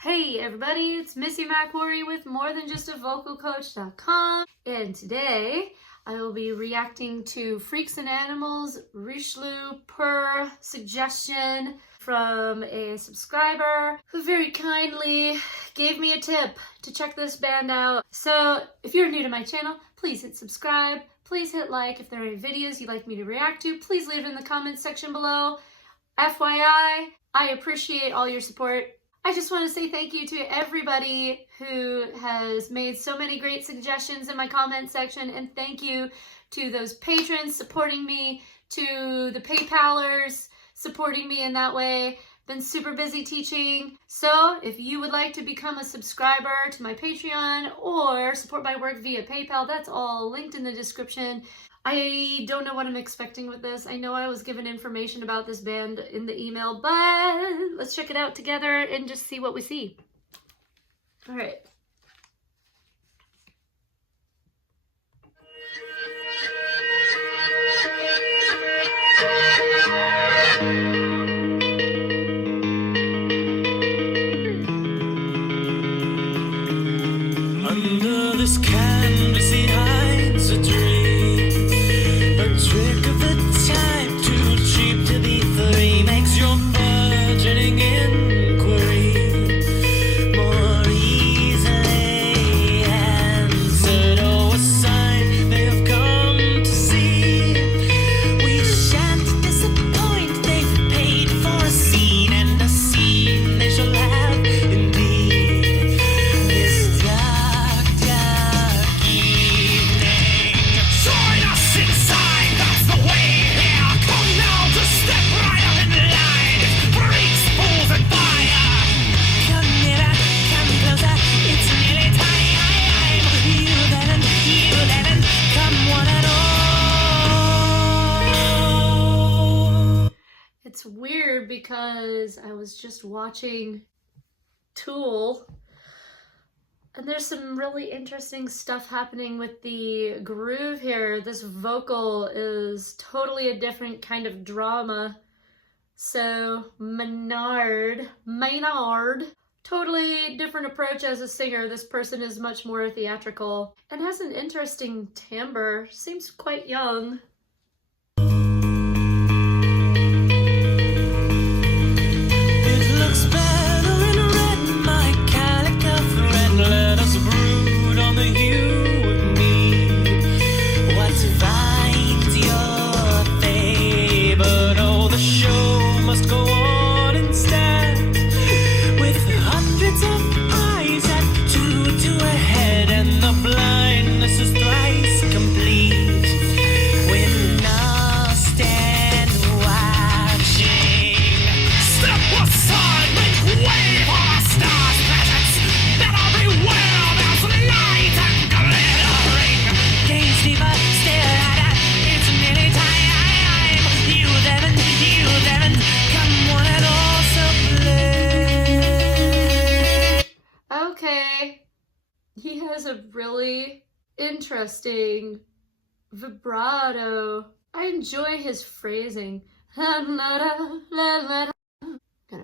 Hey everybody, it's Missy McWorry with morethanjustaVocalCoach.com, and today I will be reacting to Freaks and Animals Rishloo per suggestion from a subscriber who very kindly gave me a tip to check this band out. So if you're new to my channel, please hit subscribe, please hit like. If there are any videos you'd like me to react to, please leave it in the comments section below. FYI, I appreciate all your support. I just want to say thank you to everybody who has made so many great suggestions in my comment section, and thank you to those patrons supporting me, to the PayPalers supporting me in that way. Been super busy teaching, so if you would like to become a subscriber to my Patreon or support my work via PayPal, that's all linked in the description. I don't know what I'm expecting with this. I know I was given information about this band in the email, but let's check it out together and just see what we see. All right. Under this canvas he hides a dream, a trick of the time, too cheap to be free, makes your burgeoning inquiry more easily answered. Oh, a sign they have come to see. We shan't disappoint, they've paid for a scene, and a scene they shall have indeed. This dark evening, join us inside, that's the way here. Come now, just step right up in line. Freaks, fools, and fire. Come nearer, come closer, it's nearly time. You then, come one and all. It's weird because I was just watching Tool, and there's some really interesting stuff happening with the groove here. This vocal is totally a different kind of drama. So Maynard, totally different approach as a singer. This person is much more theatrical and has an interesting timbre. Seems quite young. It looks better in red, my calico friend. Let us brood on the hue of need. What finds your favor? Oh, the show must go on instead, with hundreds of eyes at two ahead, and the blindness is thrice complete. With no stand watching. Step aside, make way for our stars' presence. Better beware, there's light and glittering. Gaze deeper, stare at it, it's nearly time. You then, come one and also play. Okay, he has a really interesting vibrato. I enjoy his phrasing. Gotta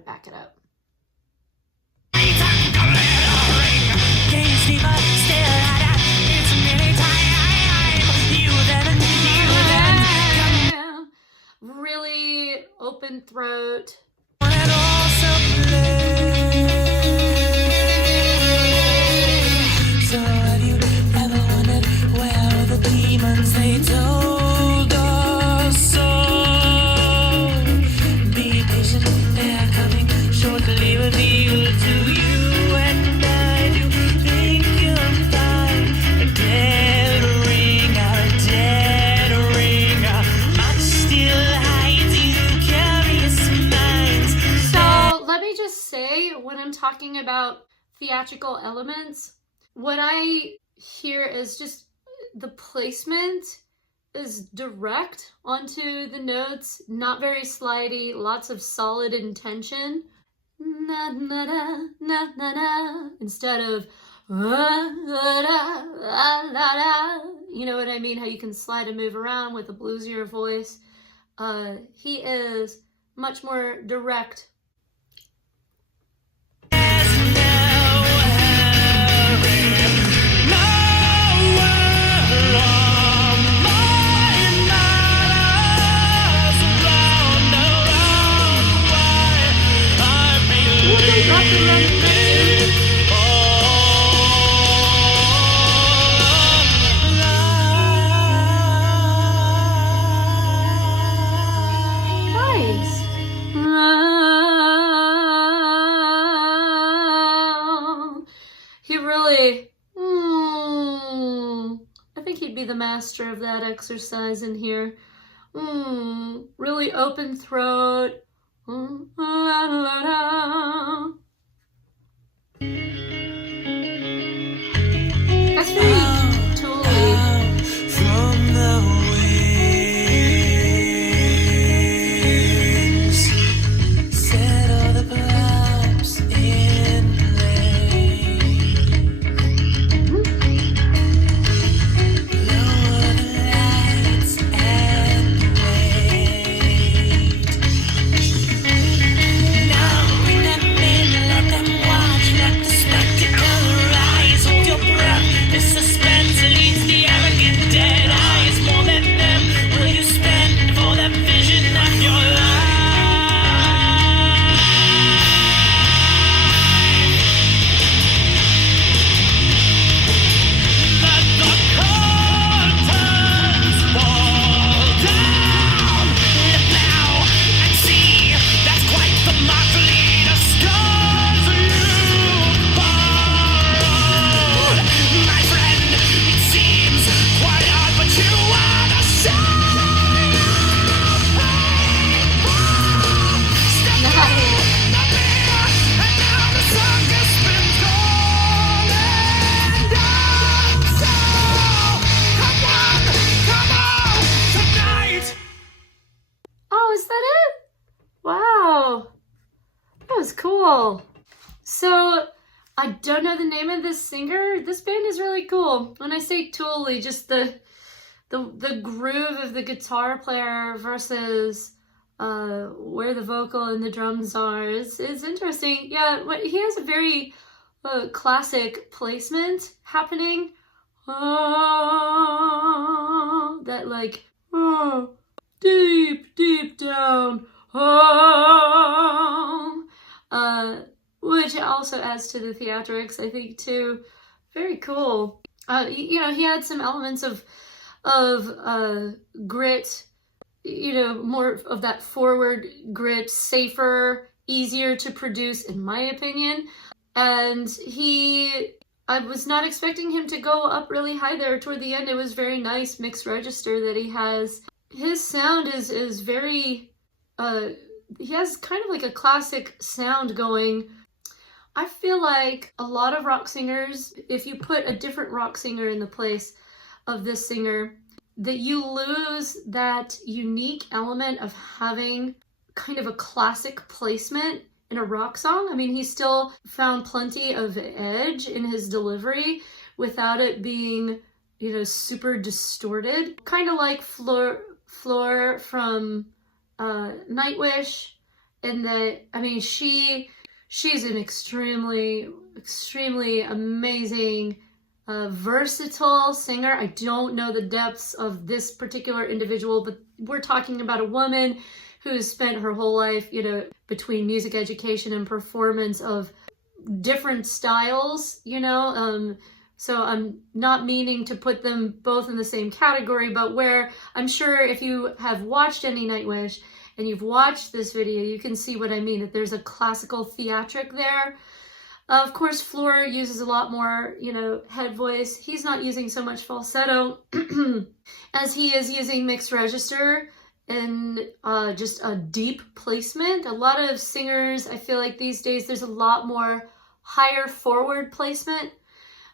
back it up. Light and glittering. Gaze deeper, stare at it, it's nearly time. You then, Really open throat. one and also play. So have you ever wondered where are the demons they told us so? Be patient, they are coming shortly, revealed to you, and I do think you'll find a dead ringer, much still hides you curious minds. So let me just say, when I'm talking about theatrical elements, what I hear is just the placement is direct onto the notes, not very slidey, lots of solid intention. Na, na, na, na, na, na, instead of la, la, la, la, la. You know what I mean? How you can slide and move around with a bluesier voice. He is much more direct. There's really, I think he'd be the master of that exercise in here. Really open throat. That's very tooly. From the wings, settle the props in place. Lower the lights and wait. Now bring them in, let them watch, let the spectacle rise. Hold your breath, the suspense leads the arrogant dead eyes. More than them will you spend for the vision of your life. Let the curtains fall down. Look now and see, that's quite the motley disguise you borrowed. My friend, it seems quite odd, but you are the same. Step Nice. the beer, and now the circus spins going down. So come on tonight. Oh, is that it? Wow. That was cool. So, I don't know the name of this singer. This band is really cool. When I say tooly, just the groove of the guitar player versus where the vocal and the drums are is interesting. Yeah, he has a very classic placement happening. That like deep down. Which also adds to the theatrics, I think, too. Very cool. He had some elements of grit, more of that forward grit, safer, easier to produce, in my opinion. And I was not expecting him to go up really high there toward the end. It was very nice mixed register that he has. His sound is very, he has kind of like a classic sound going. I feel like a lot of rock singers, if you put a different rock singer in the place of this singer, that you lose that unique element of having kind of a classic placement in a rock song. I mean, he still found plenty of edge in his delivery without it being, super distorted. Kind of like Floor from Nightwish, and that, I mean, she's an extremely amazing, versatile singer. I don't know the depths of this particular individual, but we're talking about a woman who's spent her whole life, between music education and performance of different styles, so I'm not meaning to put them both in the same category, but where I'm sure if you have watched any Nightwish and you've watched this video, you can see what I mean, that there's a classical theatric there. Of course, Floor uses a lot more, head voice. He's not using so much falsetto as he is using mixed register and just a deep placement. A lot of singers, I feel like these days, there's a lot more higher forward placement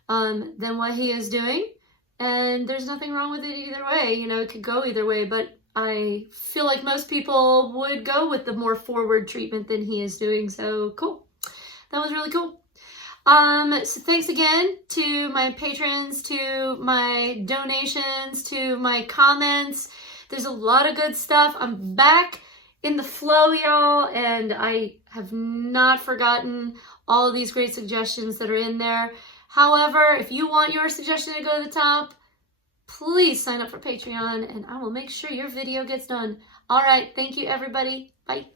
than what he is doing. And there's nothing wrong with it either way. It could go either way, but I feel like most people would go with the more forward treatment than he is doing. So cool. That was really cool. So thanks again to my patrons, to my donations, to my comments. There's a lot of good stuff. I'm back in the flow, y'all, and I have not forgotten all of these great suggestions that are in there. However, if you want your suggestion to go to the top, please sign up for Patreon and I will make sure your video gets done. All right, thank you, everybody. Bye.